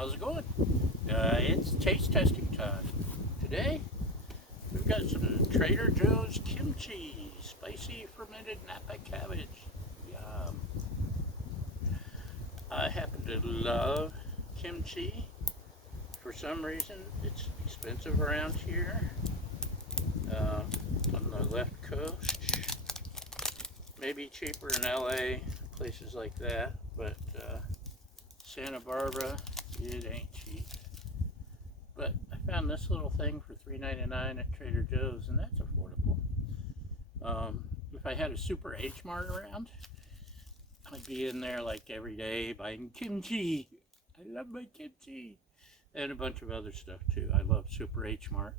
How's it going? It's taste testing time. Today, we've got some Trader Joe's kimchi, spicy fermented napa cabbage. Yum. I happen to love kimchi. For some reason, it's expensive around here on the left coast. Maybe cheaper in LA, places like that, but Santa Barbara, it ain't cheap. But I found this little thing for $3.99 at Trader Joe's, and that's affordable. If I had a Super H Mart around, I'd be in there like every day buying kimchi. I love my kimchi. And a bunch of other stuff too. I love Super H Mart.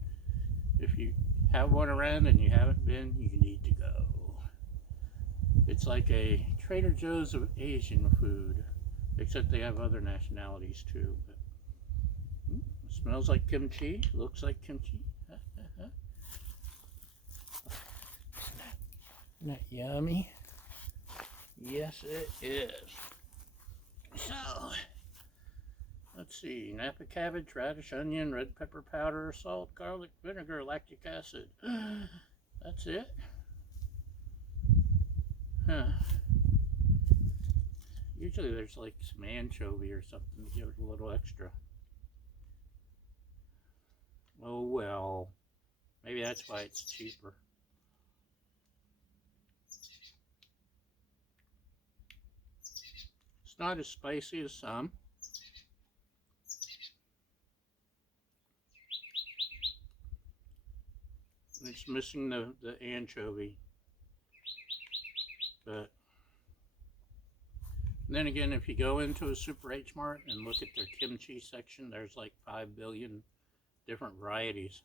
If you have one around and you haven't been, you need to go. It's like a Trader Joe's of Asian food, except they have other nationalities too. But, it smells like kimchi, looks like kimchi. Isn't that yummy? Yes, it is. So, let's see. Napa cabbage, radish, onion, red pepper powder, salt, garlic, vinegar, lactic acid. That's it. Huh. Usually there's like some anchovy or something to give it a little extra. Oh well. Maybe that's why it's cheaper. It's not as spicy as some. It's missing the anchovy. But then again, if you go into a Super H Mart and look at their kimchi section, there's like 5 billion different varieties.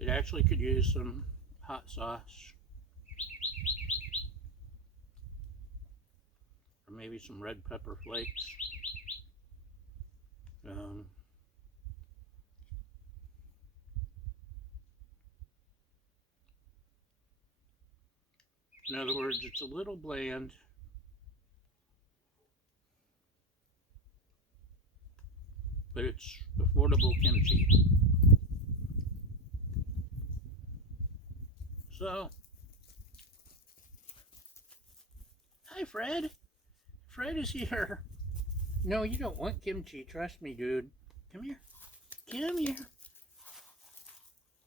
It actually could use some hot sauce. Or maybe some red pepper flakes. In other words, it's a little bland. But it's affordable kimchi. So, hi Fred. Fred is here. No, you don't want kimchi. Trust me, dude. Come here. Come here.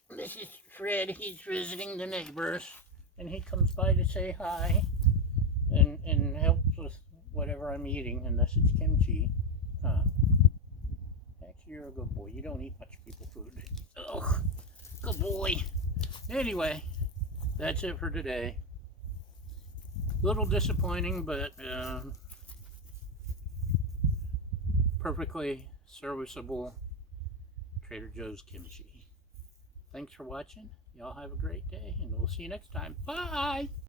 This is Fred. He's visiting the neighbors. And he comes by to say hi. And helps with whatever I'm eating, unless it's kimchi. Huh. Actually, you're a good boy. You don't eat much people food. Ugh. Good boy. Anyway, that's it for today. Little disappointing, but perfectly serviceable Trader Joe's kimchi. Thanks for watching. Y'all have a great day, and we'll see you next time. Bye!